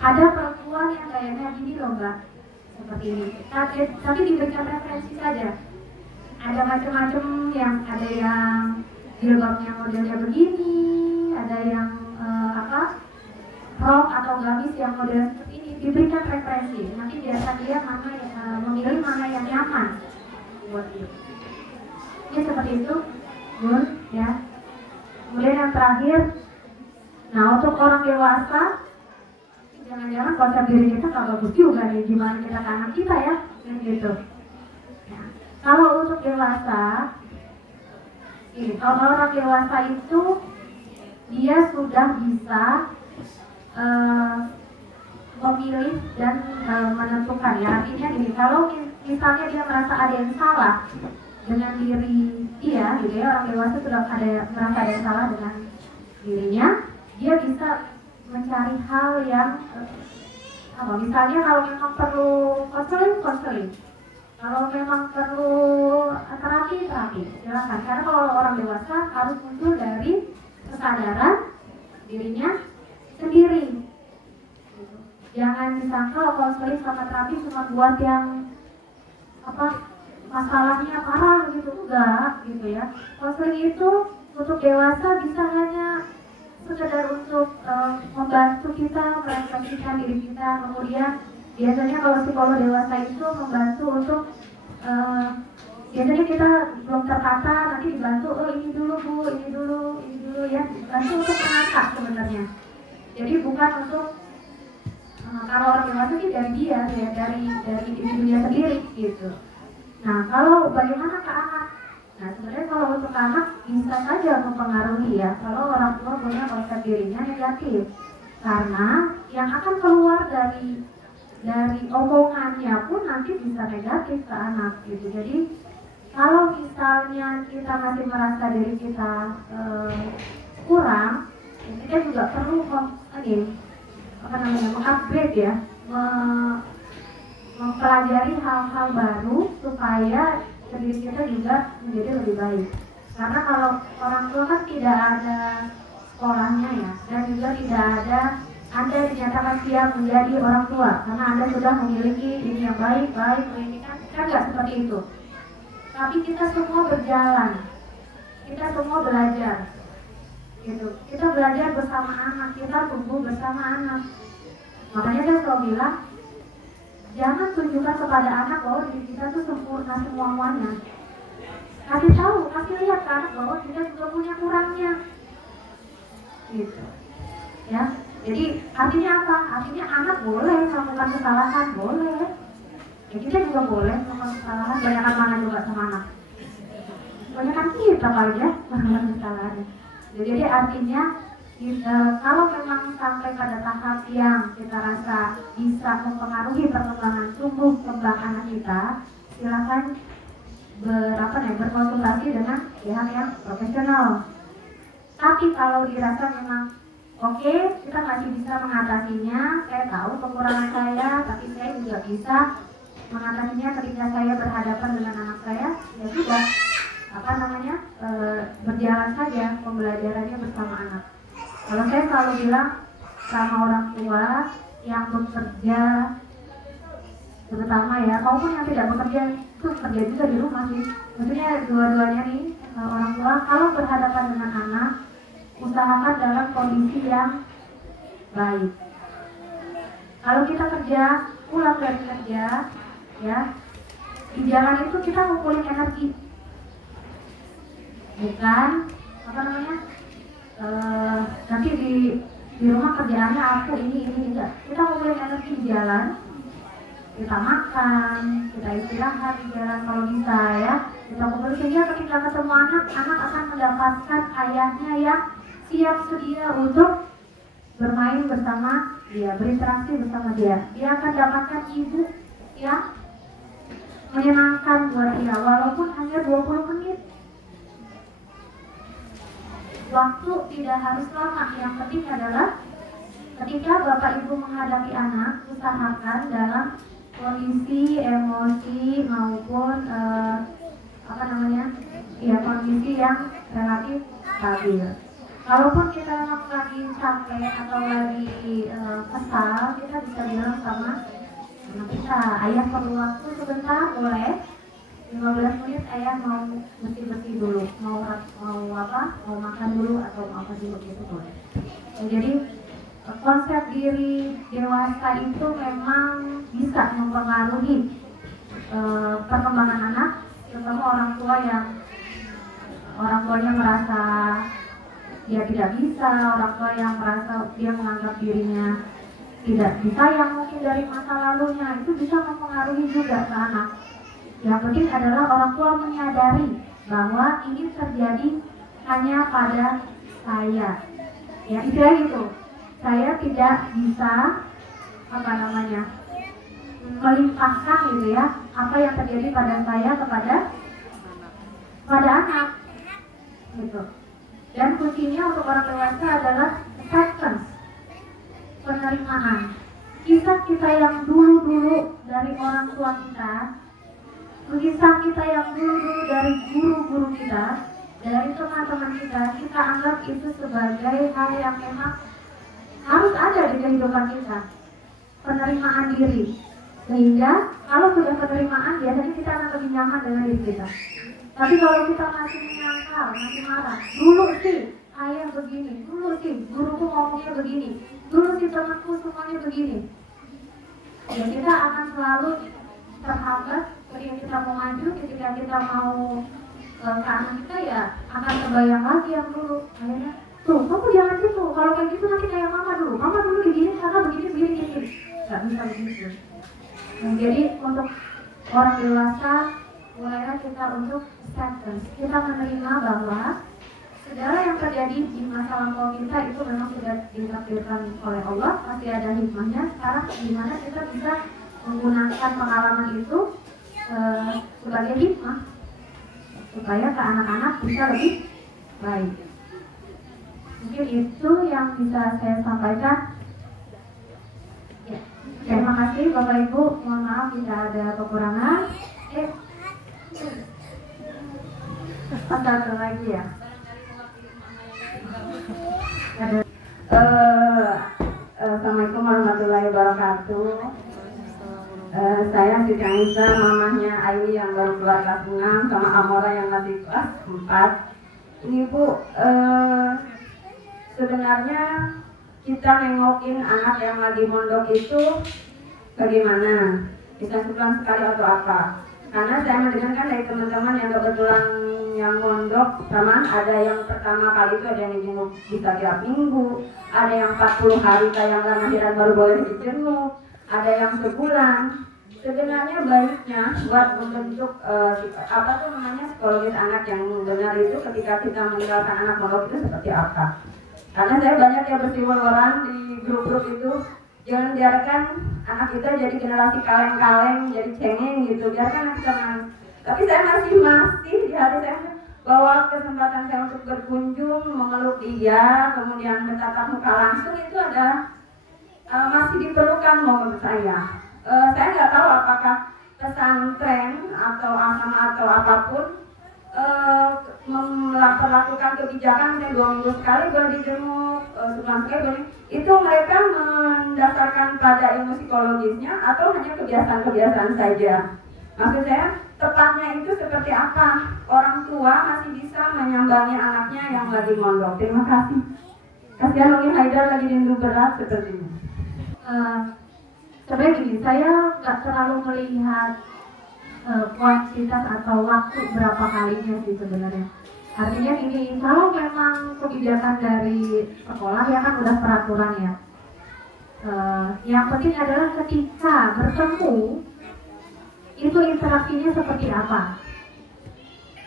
Ada perempuan yang gayanya gini loh mbak, seperti ini. Tapi diberikan referensi saja. Ada macam-macam, yang ada yang jilbabnya modelnya begini, ada yang rok atau gamis yang model seperti ini. Diberikan referensi. Nanti biarkan dia memilih mana yang nyaman buat dia. Ini seperti itu, Bun, ya. Kemudian yang terakhir, nah untuk orang dewasa, jangan-jangan konsep diri kita nggak bagus juga nih, gimana kita ke anak kita ya, gitu. Ya. Kalau untuk dewasa, kalau orang dewasa itu dia sudah bisa memilih dan menentukan ya. Artinya gini, kalau misalnya dia merasa ada yang salah dengan diri dia, gitu ya, orang dewasa sudah merasa ada yang salah dengan dirinya, dia bisa mencari hal yang misalnya kalau memang perlu konseling, Kalau memang perlu terapi silakan. Karena kalau orang dewasa harus muncul dari kesadaran dirinya sendiri. Jangan disangka kalau konseling sama terapi cuma buat yang masalahnya parah gitu, enggak gitu ya. Konseling itu untuk dewasa bisa hanya sekedar untuk membantu kita merefleksikan diri kita. Kemudian biasanya kalau psikolog dewasa itu membantu untuk biasanya kita belum tertata, nanti dibantu ini dulu bu, ini dulu ya, dibantu untuk menata sebenarnya. Jadi bukan untuk kalau orang dewasa sih dari dia ya, dari individunya sendiri gitu. Nah kalau bagaimana ke anak? Nah sebenarnya kalau untuk anak bisa saja mempengaruhi ya kalau orang tua punya konsep dirinya negatif, karena yang akan keluar dari omongannya pun nanti bisa negatif ke anak gitu. Jadi kalau misalnya kita masih merasa diri kita kurang, kita juga perlu mengupgrade ya, mempelajari hal-hal baru supaya diri kita juga menjadi lebih baik. Karena kalau orang tua kan tidak ada sekolahnya ya, dan juga tidak ada Anda dinyatakan siap menjadi orang tua karena Anda sudah memiliki ini yang baik, ini kan nggak seperti itu. Tapi kita semua berjalan, kita semua belajar, gitu. Kita belajar bersama anak, kita tumbuh bersama anak. Makanya saya selalu bilang, jangan tunjukkan kepada anak bahwa diri kita tuh sempurna semuanya. Kasih tahu, kasih lihat ke anak bahwa kita juga punya kurangnya, gitu. Ya. Jadi artinya apa? Artinya anak boleh melakukan kesalahan, boleh. Ya, kita juga boleh melakukan kesalahan. Banyakan mana juga sama anak. Banyakan kita kali ya melakukan kesalahan. Jadi artinya kalau memang sampai pada tahap yang kita rasa bisa mempengaruhi perkembangan tumbuh kembang anak kita, silakan berkonsultasi dengan pihak yang profesional. Tapi kalau dirasa memang oke, kita masih bisa mengatasinya. Saya tahu kekurangan saya, tapi saya juga bisa mengatasinya ketika saya berhadapan dengan anak saya. Ya sudah, berjalan saja pembelajarannya bersama anak. Kalau saya selalu bilang sama orang tua yang bekerja, terutama ya, maupun yang tidak bekerja, itu kerja juga di rumah sih. Maksudnya dua-duanya nih, orang tua kalau berhadapan dengan anak, usahakan dalam kondisi yang baik. Kalau kita kerja, pulang dari kerja, ya di jalan itu kita ngumpulin energi, bukan nanti di rumah kerjaannya aku ini enggak. Kita ngumpulin energi di jalan, kita makan, kita istirahat di jalan kalau bisa ya. Kita kumpulin sehingga ketika ketemu anak akan mendapatkan ayahnya yang siap sedia untuk bermain bersama dia, berinteraksi bersama dia. Dia akan dapatkan ibu yang menyenangkan buat dia, walaupun hanya 20 menit. Waktu tidak harus lama, yang penting adalah ketika Bapak Ibu menghadapi anak, usahakan dalam kondisi emosi maupun kondisi yang relatif stabil. Kalaupun kita memang lagi capek atau lagi kesal, kita bisa bilang sama kita, ayah perlu waktu sebentar, boleh 15 menit ayah mau bersih-bersih dulu, mau makan dulu atau mau apa dulu gitu boleh. Jadi konsep diri dewasa itu memang bisa mempengaruhi perkembangan anak, terutama orang tua yang orang tuanya merasa dia tidak bisa, orang tua yang merasa dia menganggap dirinya tidak disayang mungkin dari masa lalunya, itu bisa mempengaruhi juga ke anak. Yang penting adalah orang tua menyadari bahwa ini terjadi hanya pada saya. Ya istilah gitu. Saya tidak bisa melimpahkan gitu ya apa yang terjadi pada saya kepada anak. Gitu. Dan kuncinya untuk orang dewasa adalah acceptance, penerimaan. Kisah kita yang dulu dari orang tua kita lukisan kita yang dulu dari guru-guru kita, dari teman-teman kita anggap itu sebagai hal yang memang harus ada di kehidupan kita. Penerimaan diri. Sehingga kalau sudah penerimaan, biasanya kita akan lebih nyaman dengan diri kita. Tapi kalau kita masih menyangkal, masih marah, dulu sih ayah begini, dulu sih guruku ngomongnya begini, dulu sih temanku semuanya begini, ya kita akan selalu terhambat ketika kita mau maju, ketika kita mau ke anak kita ya akan terbayang lagi yang dulu. Akhirnya, tuh kamu jangan gitu, kalau kayak gitu nanti kayak mama dulu begini karena begini. Gak bisa begitu. Nah, jadi untuk orang dewasa, mulailah kita untuk acceptance, kita menerima bahwa segala yang terjadi di masa lampau kita itu memang sudah ditakdirkan oleh Allah, pasti ada hikmahnya. Sekarang gimana kita bisa menggunakan pengalaman itu sebagai hikmah supaya ke anak-anak bisa lebih baik. Mungkin itu yang bisa saya sampaikan. Ya, terima kasih Bapak Ibu. Mohon maaf jika ada kekurangan. Satu lagi ya. Assalamualaikum warahmatullahi wabarakatuh. Saya Siti Anissa, mamahnya Aini yang baru keluar kelas 6 sama Amora yang masih kelas 4. Ini Bu, sebenarnya kita nengokin anak yang lagi mondok itu bagaimana? Bisa sebulan sekali atau apa? Karena saya mendengarkan dari teman-teman yang kebetulan yang mondok, sama ada yang pertama kali itu ada yang dijenguk bisa tiap minggu, ada yang 40 hari kayak lahiran baru boleh dijenguk, ada yang sebulan. Sebenarnya baiknya buat membentuk psikologis anak yang benar itu ketika kita meninggalkan anak mondok itu seperti apa? Karena saya banyak yang bersinggungan di grup-grup itu, jangan biarkan anak kita jadi generasi kaleng-kaleng, jadi cengeng gitu, biarkan anak kita main. Tapi saya masih di hati saya bahwa kesempatan saya untuk berkunjung, memeluk dia, kemudian bertatap muka langsung itu ada masih diperlukan menurut saya. Saya nggak tahu apakah pesantren atau asrama atau apapun melakukan kebijakan misalnya 2 minggu sekali boleh dijenguk, sebulan sekali boleh. Itu mereka mendasarkan pada ilmu psikologisnya atau hanya kebiasaan-kebiasaan saja. Maksud saya tepatnya itu seperti apa orang tua masih bisa menyambangi anaknya yang lagi mondok. Terima kasih. Kasihan Umi Haidar lagi rindu berat seperti ini. Sebenarnya gini, saya nggak terlalu melihat kuantitas atau waktu berapa kalinya sih sebenarnya. Artinya gini, kalau memang kebijakan dari sekolah ya kan udah peraturan ya. Yang penting adalah ketika bertemu itu interaksinya seperti apa.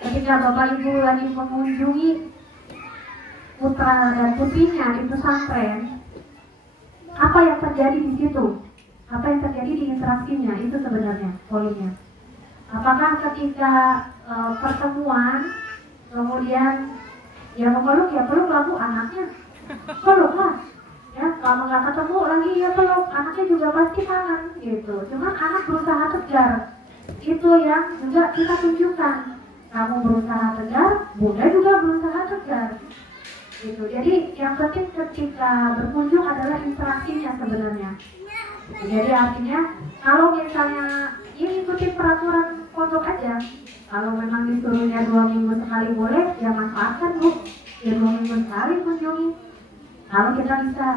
Ketika Bapak Ibu lagi mengunjungi putra dan putrinya di pesantren, apa yang terjadi di situ? Apa yang terjadi di interaksinya itu sebenarnya poinnya. Apakah ketika pertemuan kemudian ya memeluk ya peluk lalu anaknya peluk lah ya, kalau nggak ketemu lagi ya peluk, anaknya juga pasti kangen gitu. Cuman anak berusaha tegar, itu yang juga kita tunjukkan. Kamu berusaha tegar, bunda juga berusaha tegar gitu. Jadi yang penting ketika berkunjung adalah interaksinya sebenarnya. Jadi artinya kalau misalnya ini ikutin peraturan pondok aja, kalau memang disuruhnya 2 minggu sekali boleh, ya manfaatkan Bu, ya 2 minggu sekali kunjungi. Kalau kita bisa,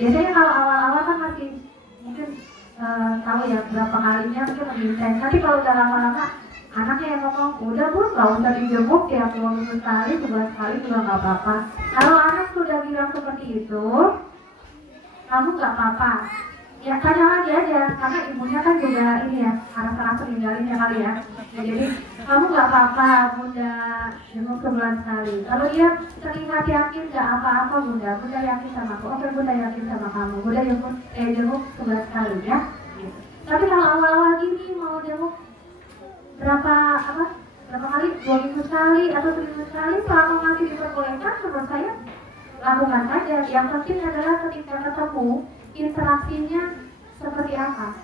biasanya kalau awal-awal kan masih mungkin tahu ya berapa kalinya mungkin lebih intens. Tapi kalau udah lama-lama anaknya yang ngomong, udah Bu, nggak usah dijenguk ya 2 minggu sekali, 11 kali juga nggak apa-apa. Kalau anak sudah bilang seperti itu, kamu nggak apa-apa. Ya tanya lagi aja, karena ibunya kan juga ini ya, anak-anak meninggalinnya kali ya. Jadi kamu nggak apa-apa bunda jenguk sebulan sekali. Kalau dia terlihat yakin nggak apa-apa bunda yakin sama aku. Oke bunda yakin sama kamu, bunda jenguk sebulan sekali ya. Tapi kalau awal-awal gini mau jenguk berapa kali, 2 minggu sekali atau 3 minggu sekali, selama masih diperbolehkan menurut saya lakukan saja. Yang penting adalah ketika ketemu interaksinya seperti apa.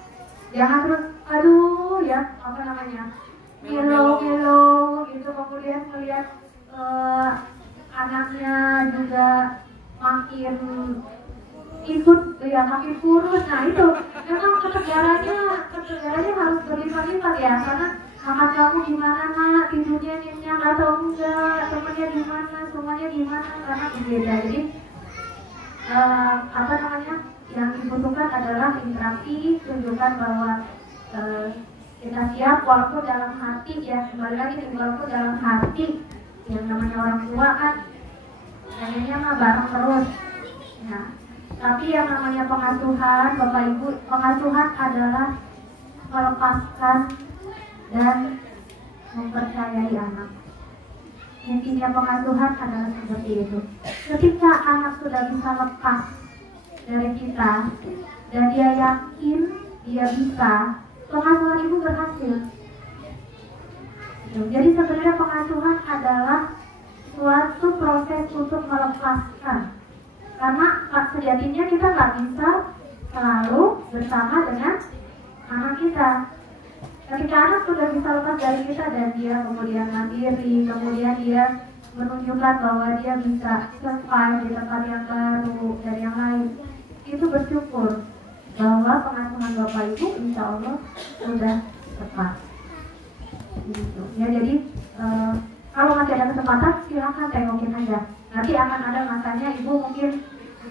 Jangan terus aduh ya melo gitu, kemudian melihat anaknya juga makin ikut ya, makin kurus. Nah itu memang ketegarannya harus berlipat-lipat ya, karena makan kamu gimana nak, tidurnya nyenyak atau enggak, temennya gimana, semuanya gimana, karena berbeda. Jadi apa namanya, yang dibutuhkan adalah interaksi, tunjukkan bahwa kita siap walaupun dalam hati ya, kembali lagi nih, walaupun dalam hati, yang namanya orang tua kan pengennya mah bareng terus. Nah, tapi yang namanya pengasuhan, Bapak Ibu, pengasuhan adalah melepaskan dan mempercayai anak. Intinya pengasuhan adalah seperti itu. Ketika anak sudah bisa lepas dari kita dan dia yakin dia bisa, pengasuhan ibu berhasil. Jadi sebenarnya pengasuhan adalah suatu proses untuk melepaskan, karena sejatinya kita nggak bisa selalu bersama dengan anak kita. Ketika anak sudah bisa lepas dari kita dan dia kemudian mandiri, kemudian dia menunjukkan bahwa dia bisa survive di tempat yang baru dan yang lain, itu bersyukur bahwa pengasuhan Bapak Ibu insya Allah sudah tepat. Gitu. Ya, jadi kalau masih ada kesempatan silakan tengokin aja. Nanti akan ada masanya ibu mungkin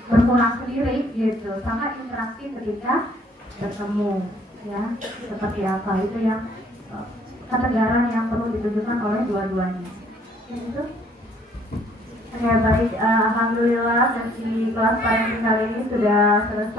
berpulang sendiri gitu, sama interaksi ketika bertemu ya, seperti apa itu yang ketegaran yang perlu ditunjukkan oleh dua-duanya. Gitu. Oke, baik, alhamdulillah sesi kelas parenting kali ini sudah selesai.